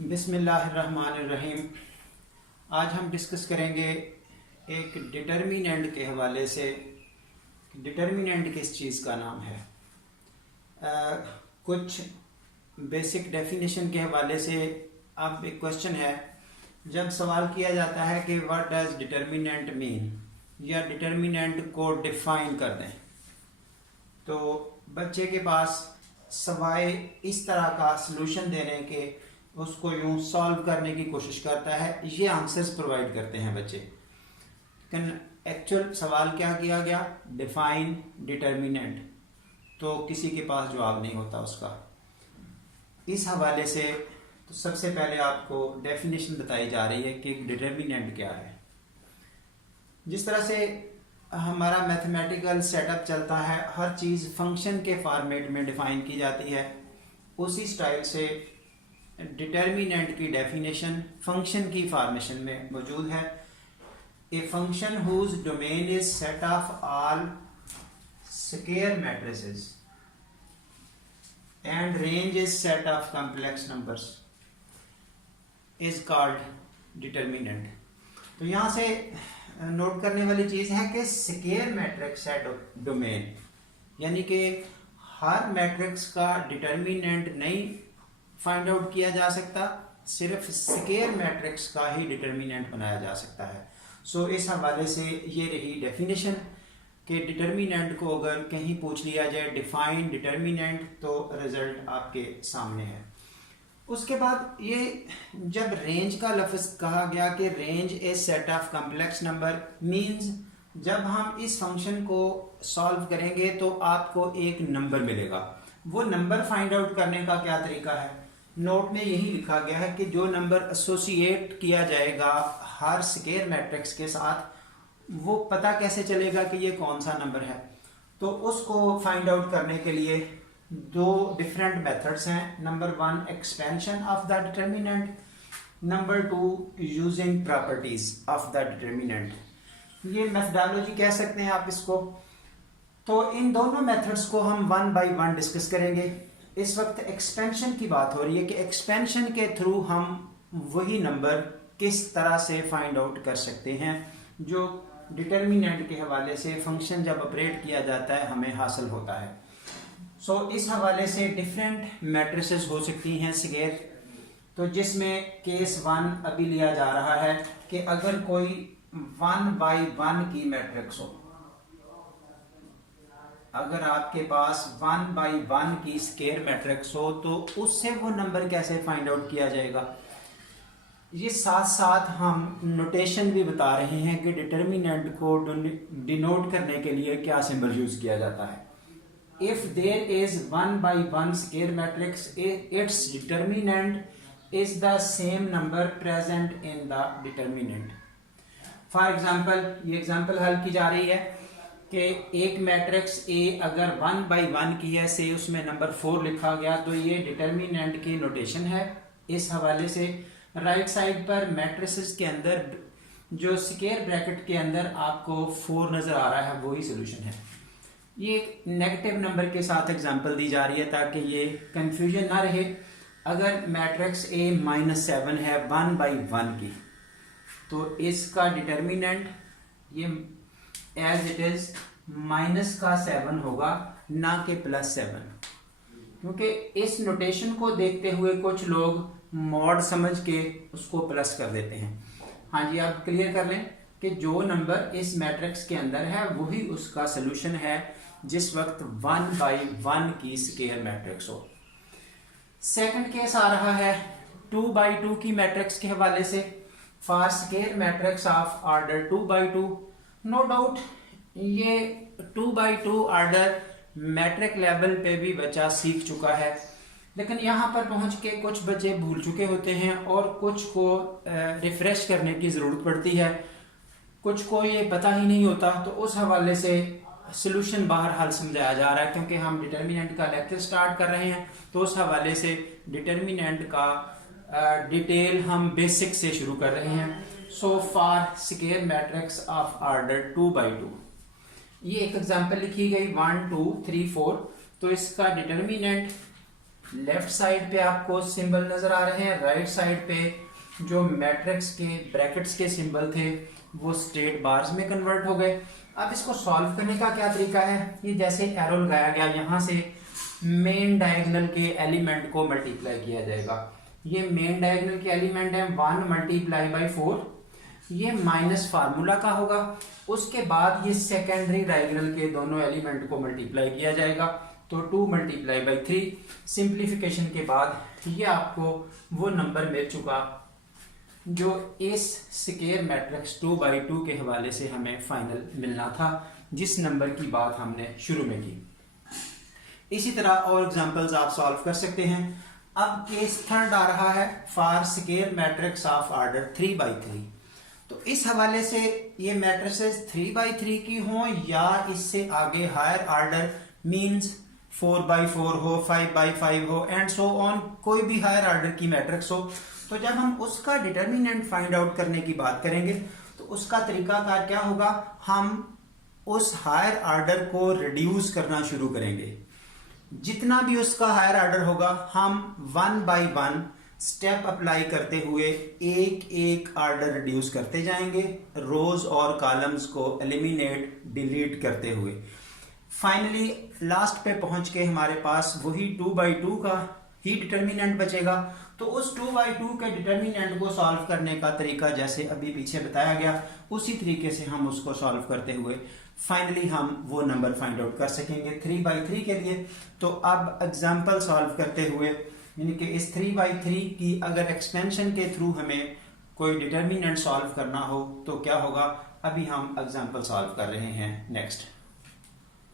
बिस्मिल्लाहिर्रहमानिर्रहीम। आज हम डिस्कस करेंगे एक डिटर्मिनेंट के हवाले से। डिटर्मिनेंट किस चीज़ का नाम है। कुछ बेसिक डेफिनेशन के हवाले से अब एक क्वेश्चन है, जब सवाल किया जाता है कि व्हाट डज डिटर्मिनेंट मीन, या डिटर्मिनेंट को डिफाइन कर दें, तो बच्चे के पास सवाए इस तरह का सलूशन देने के उसको यूं सॉल्व करने की कोशिश करता है, ये आंसर्स प्रोवाइड करते हैं बच्चे। लेकिन एक्चुअल सवाल क्या किया गया, डिफाइन डिटर्मिनेंट, तो किसी के पास जवाब नहीं होता उसका। इस हवाले से तो सबसे पहले आपको डेफिनेशन बताई जा रही है कि डिटर्मिनेंट क्या है। जिस तरह से हमारा मैथमेटिकल सेटअप चलता है, हर चीज़ फंक्शन के फॉर्मेट में डिफाइन की जाती है, उसी स्टाइल से डिटर्मिनेंट की डेफिनेशन फंक्शन की फॉर्मेशन में मौजूद है। A function whose domain is set of all square matrices and range is set of complex numbers is called determinant. तो यहाँ से नोट करने वाली चीज़ है कि स्क्वायर मैट्रिक्स है डोमेन, यानी कि हर मैट्रिक्स का डिटर्मिनेंट नहीं फाइंड आउट किया जा सकता, सिर्फ स्क्वायर मैट्रिक्स का ही डिटर्मिनेंट बनाया जा सकता है। सो इस हवाले से ये रही डेफिनेशन कि डिटर्मिनेंट को अगर कहीं पूछ लिया जाए डिफाइन डिटर्मिनेंट, तो रिजल्ट आपके सामने है। उसके बाद ये जब रेंज का लफ्ज़ कहा गया कि range is set of complex number, means जब हम इस फंक्शन को सॉल्व करेंगे तो आपको एक नंबर मिलेगा। वो नंबर फाइंड आउट करने का क्या तरीका है, नोट में यही लिखा गया है कि जो नंबर एसोसिएट किया जाएगा हर स्क्वायर मैट्रिक्स के साथ, वो पता कैसे चलेगा कि ये कौन सा नंबर है। तो उसको फाइंड आउट करने के लिए दो डिफरेंट मेथड्स हैं। Number one, expansion of the determinant, number two, using properties of the determinant. ये मेथडोलॉजी कह सकते हैं आप इसको। तो इन दोनों मेथड्स को हम वन बाय वन डिस्कस करेंगे। इस वक्त एक्सपेंशन की बात हो रही है कि एक्सपेंशन के थ्रू हम वही नंबर किस तरह से फाइंड आउट कर सकते हैं जो डिटर्मिनेंट के हवाले से फंक्शन जब ऑपरेट किया जाता है हमें हासिल होता है। सो इस हवाले से डिफरेंट मैट्रिसेस हो सकती हैं स्क्वायर, तो जिसमें केस वन अभी लिया जा रहा है कि अगर कोई 1 बाई 1 की मैट्रिक्स हो, अगर आपके पास 1 बाई 1 की स्क्वायर मैट्रिक्स हो, तो उससे वो नंबर कैसे फाइंड आउट किया जाएगा। ये साथ साथ हम नोटेशन भी बता रहे हैं कि डिटर्मिनेंट को डिनोट करने के लिए क्या सिंबल यूज किया जाता है। If there is 1 by 1 square matrix, it's determinant is the same number present in the determinant. For example, ये एग्जाम्पल हल की जा रही है कि एक मैट्रिक्स ए अगर 1 बाई 1 की है, से उसमें नंबर 4 लिखा गया, तो ये डिटर्मिनेंट की नोटेशन है। इस हवाले से राइट साइड पर मैट्रिसेस के अंदर जो स्क्वायर ब्रैकेट के अंदर आपको 4 नजर आ रहा है, वही सोल्यूशन है। ये एक नेगेटिव नंबर के साथ एग्जांपल दी जा रही है ताकि ये कंफ्यूजन ना रहे। अगर मैट्रिक्स ए -7 है 1 बाई 1 की, तो इसका डिटर्मिनेंट ये एज इट इज -7 होगा, ना कि +7, क्योंकि इस नोटेशन को देखते हुए कुछ लोग मॉड समझ के उसको प्लस कर देते हैं। हाँ जी, आप क्लियर कर लें कि जो नंबर इस मैट्रिक्स के अंदर है वही उसका सोल्यूशन है जिस वक्त 1 बाई 1 की स्क्वायर मैट्रिक्स हो। सेकंड केस आ रहा है 2 बाई 2 की मैट्रिक्स के हवाले से। For square matrix of order 2 by 2, no doubt ये 2 बाई 2 ऑर्डर मैट्रिक लेवल पे भी बच्चा सीख चुका है, लेकिन यहाँ पर पहुँच के कुछ बच्चे भूल चुके होते हैं और कुछ को रिफ्रेश करने की ज़रूरत पड़ती है, कुछ को ये पता ही नहीं होता। तो उस हवाले से सॉल्यूशन बाहर हाल समझाया जा रहा है, क्योंकि हम डिटर्मिनेंट का लेक्चर स्टार्ट कर रहे हैं, तो उस हवाले से डिटर्मिनेंट का डिटेल हम बेसिक से शुरू कर रहे हैं। So for square matrix of order 2 by 2, ये एक एग्जांपल लिखी गई 1 2 3 4, तो इसका डिटर्मिनेंट लेफ्ट साइड पे आपको सिंबल नजर आ रहे हैं, राइट साइड पे जो मैट्रिक्स के ब्रैकेट्स के सिंबल थे वो स्ट्रेट बार्स में कन्वर्ट हो गए। अब इसको सॉल्व करने का क्या तरीका है, ये जैसे एरो लगाया गया यहाँ से मेन डायगोनल के एलिमेंट को मल्टीप्लाई किया जाएगा। ये मेन डायगोनल के एलिमेंट है 1 मल्टीप्लाई बाई 4, ये माइनस फार्मूला का होगा। उसके बाद ये सेकेंडरी डायगोनल के दोनों एलिमेंट को मल्टीप्लाई किया जाएगा, तो 2 मल्टीप्लाई बाई 3। सिंप्लीफिकेशन के बाद ये आपको वो नंबर मिल चुका जो इस स्क्वायर मैट्रिक्स 2/2 के हवाले से हमें फाइनल मिलना था, जिस नंबर की बात हमने शुरू में की। इसी तरह और एग्जांपल्स आप सॉल्व कर सकते हैं। अब केस थर्ड आ रहा है for square matrix of order 3/3। तो इस हवाले से ये मैट्रिसेस 3/3 की हों या इससे आगे हायर ऑर्डर मींस 4/4 हो, 5/5 हो एंड सो ऑन, कोई भी हायर ऑर्डर की मैट्रिक्स हो, तो जब हम उसका डिटर्मिनेंट फाइंड आउट करने की बात करेंगे तो उसका तरीकाकार क्या होगा, हम उस हायर ऑर्डर को रिड्यूस करना शुरू करेंगे। जितना भी उसका हायर ऑर्डर होगा हम 1 बाई 1 स्टेप अप्लाई करते हुए एक एक ऑर्डर रिड्यूस करते जाएंगे, रोज और कॉलम्स को एलिमिनेट डिलीट करते हुए। फाइनली लास्ट पे पहुंच के हमारे पास वही 2/2 का ही डिटर्मिनेंट बचेगा। तो उस 2/2 के डिटर्मिनेंट को सॉल्व करने का तरीका जैसे अभी पीछे बताया गया, उसी तरीके से हम उसको सॉल्व करते हुए फाइनली हम वो नंबर फाइंड आउट कर सकेंगे 3/3 के लिए। तो अब एग्जांपल सॉल्व करते हुए, यानी कि इस 3/3 की अगर एक्सपेंशन के थ्रू हमें कोई डिटर्मिनेंट सॉल्व करना हो तो क्या होगा, अभी हम एग्जांपल सॉल्व कर रहे हैं नेक्स्ट।